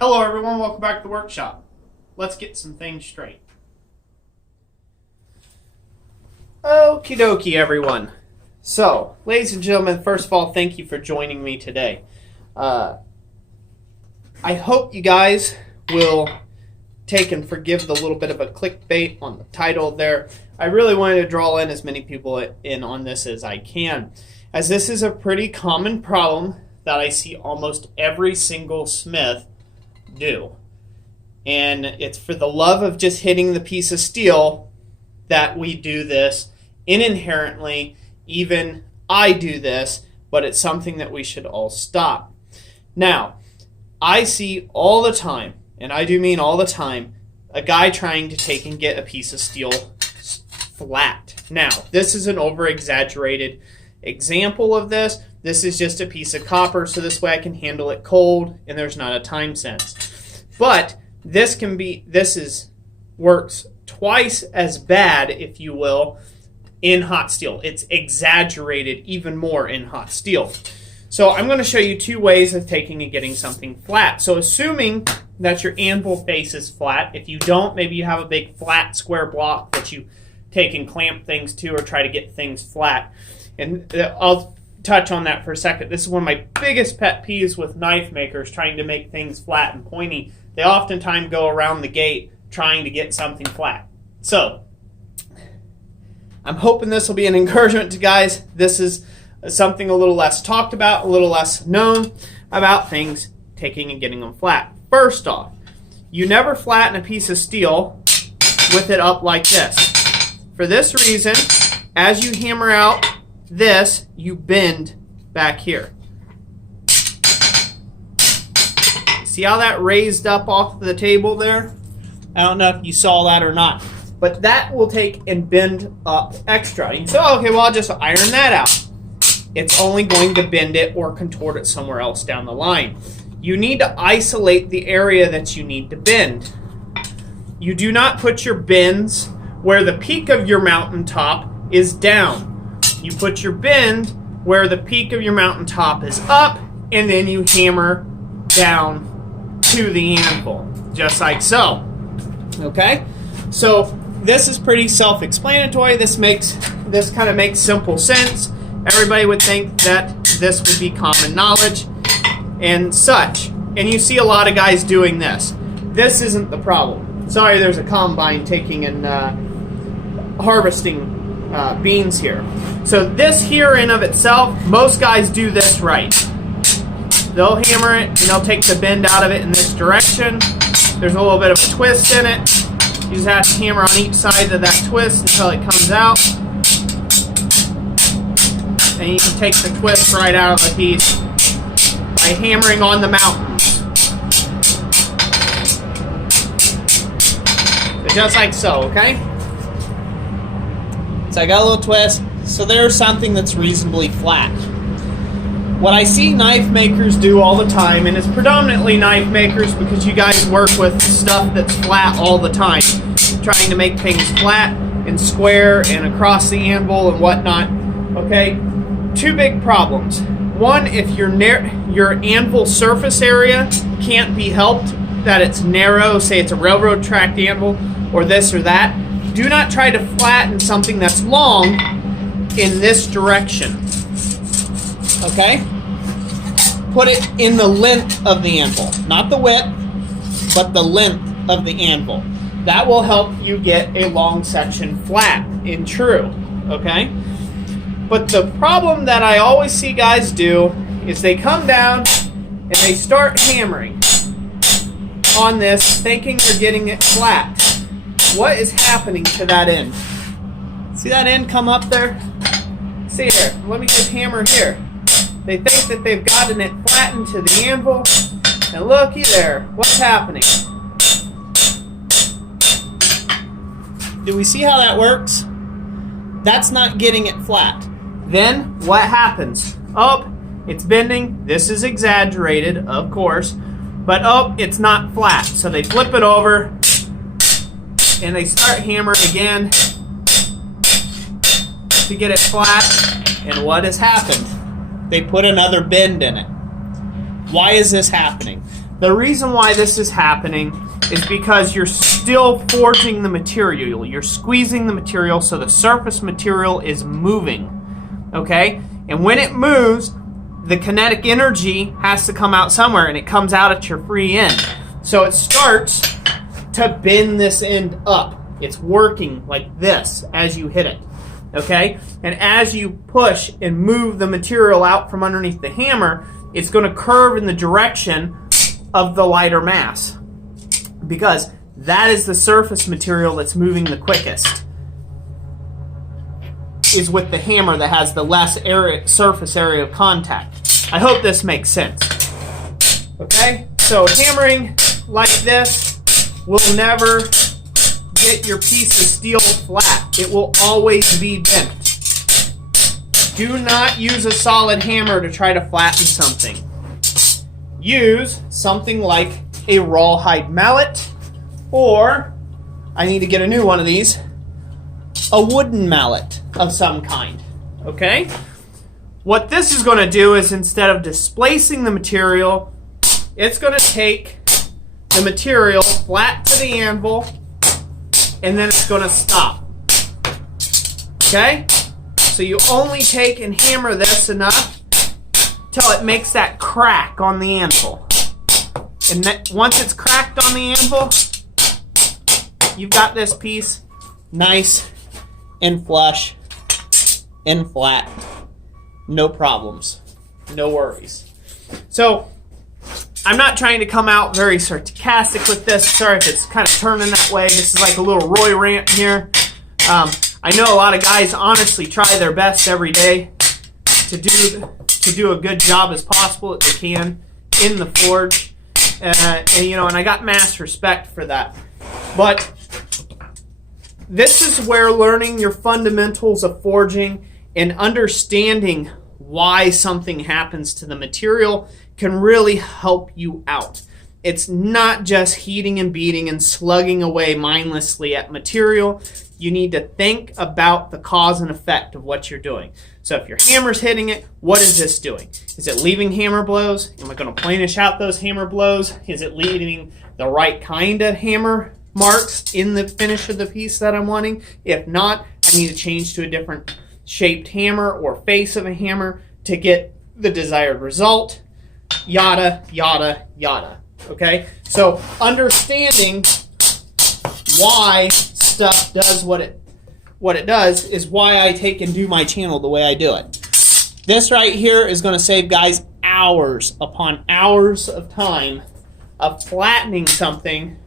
Hello everyone, welcome back to the workshop. Let's get some things straight. Okie dokie everyone. So, ladies and gentlemen, first of all, thank you for joining me today. I hope you guys will take and forgive the little bit of a clickbait on the title there. I really wanted to draw in as many people in on this as I can, as this is a pretty common problem that I see almost every single smith do. And it's for the love of just hitting the piece of steel that we do this. Inherently, even I do this, but it's something that we should all stop. Now, I see all the time, and I do mean all the time, a guy trying to take and get a piece of steel flat. Now, this is an over-exaggerated example of this. This is just a piece of copper, so this way I can handle it cold, and there's not a time sense. But this works twice as bad, if you will, in hot steel. It's exaggerated even more in hot steel. So I'm going to show you two ways of taking and getting something flat. So assuming that your anvil face is flat, if you don't, maybe you have a big flat square block that you take and clamp things to or try to get things flat. And I'll touch on that for a second. This is one of my biggest pet peeves with knife makers trying to make things flat and pointy. They oftentimes go around the gate trying to get something flat. So I'm hoping this will be an encouragement to guys. This is something a little less talked about, a little less known about things taking and getting them flat. First off, you never flatten a piece of steel with it up like this. For this reason, as you hammer out this, you bend back here. See how that raised up off the table there? I don't know if you saw that or not, but that will take and bend up extra. You can say, oh, okay, well, I'll just iron that out. It's only going to bend it or contort it somewhere else down the line. You need to isolate the area that you need to bend. You do not put your bends where the peak of your mountaintop is down. You put your bend where the peak of your mountaintop is up, and then you hammer down to the anvil, just like so. Okay? So this is pretty self-explanatory. This kind of makes simple sense. Everybody would think that this would be common knowledge and such. And you see a lot of guys doing this. This isn't the problem. Sorry, there's a combine taking and harvesting beans here. So this here in of itself, most guys do this right. They'll hammer it and they'll take the bend out of it in this direction. There's a little bit of a twist in it. You just have to hammer on each side of that twist until it comes out. And you can take the twist right out of the piece by hammering on the mountains. So just like so, okay? So I got a little twist. So there's something that's reasonably flat. What I see knife makers do all the time, and it's predominantly knife makers because you guys work with stuff that's flat all the time, trying to make things flat and square and across the anvil and whatnot. Okay? Two big problems. One, if your anvil surface area can't be helped, that it's narrow, say it's a railroad tracked anvil or this or that, do not try to flatten something that's long in this direction. Okay? Put it in the length of the anvil. Not the width, but the length of the anvil. That will help you get a long section flat and true. Okay? But the problem that I always see guys do is they come down and they start hammering on this thinking they're getting it flat. What is happening to that end? See that end come up there? See here, let me just hammer here. They think that they've gotten it flattened to the anvil, and looky there, what's happening? Do we see how that works? That's not getting it flat. Then what happens? Oh, it's bending. This is exaggerated, of course, but oh, it's not flat. So they flip it over, and they start hammering again. to get it flat, and what has happened? They put another bend in it. Why is this happening? The reason why this is happening is because you're still forging the material. You're squeezing the material so the surface material is moving, okay? And when it moves, the kinetic energy has to come out somewhere, and it comes out at your free end. So it starts to bend this end up. It's working like this as you hit it, okay? And as you push and move the material out from underneath the hammer, it's going to curve in the direction of the lighter mass, because that is the surface material that's moving the quickest, is with the hammer that has the less surface area of contact. I hope this makes sense. Okay, so hammering like this will never get your piece of steel flat. It will always be bent. Do not use a solid hammer to try to flatten something. Use something like a rawhide mallet, or I need to get a new one of these, a wooden mallet of some kind. Okay? What this is going to do is, instead of displacing the material, it's going to take the material flat to the anvil, and then it's going to stop. Okay? So you only take and hammer this enough till it makes that crack on the anvil. And once it's cracked on the anvil, you've got this piece nice and flush and flat. No problems. No worries. So, I'm not trying to come out very sarcastic with this. Sorry if it's kind of turning that way. This is like a little Roy rant here. I know a lot of guys honestly try their best every day to do a good job as possible that they can in the forge, and I got mass respect for that. But this is where learning your fundamentals of forging and understanding why something happens to the material can really help you out. It's not just heating and beating and slugging away mindlessly at material. You need to think about the cause and effect of what you're doing. So if your hammer's hitting it, what is this doing? Is it leaving hammer blows? Am I going to planish out those hammer blows? Is it leaving the right kind of hammer marks in the finish of the piece that I'm wanting? If not, I need to change to a different shaped hammer or face of a hammer to get the desired result. Yada, yada, yada. Okay? So understanding why stuff does what it does is why I take and do my channel the way I do it. This right here is going to save guys hours upon hours of time of flattening something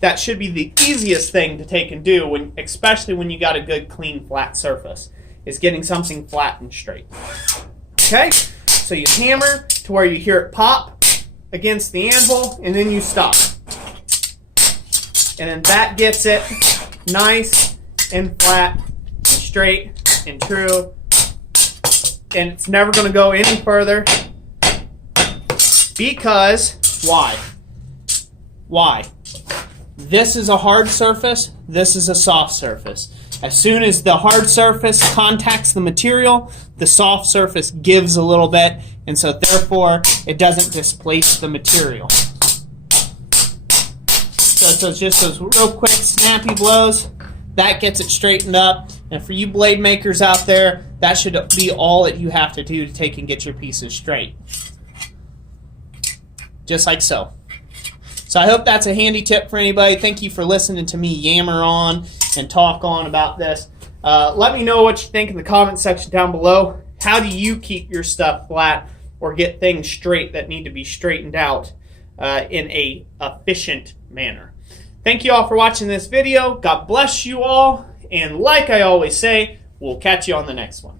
that should be the easiest thing to take and do, especially when you got a good, clean, flat surface, is getting something flat and straight. Okay? So you hammer to where you hear it pop against the anvil, and then you stop. And then that gets it nice and flat and straight and true. And it's never going to go any further. Because, why? Why? This is a hard surface, this is a soft surface. As soon as the hard surface contacts the material, the soft surface gives a little bit, and so therefore it doesn't displace the material. So it's just those real quick snappy blows, that gets it straightened up. And for you blade makers out there, that should be all that you have to do to take and get your pieces straight. Just like so. So I hope that's a handy tip for anybody. Thank you for listening to me yammer on and talk on about this. Let me know what you think in the comment section down below. How do you keep your stuff flat or get things straight that need to be straightened out in a efficient manner? Thank you all for watching this video. God bless you all. And like I always say, we'll catch you on the next one.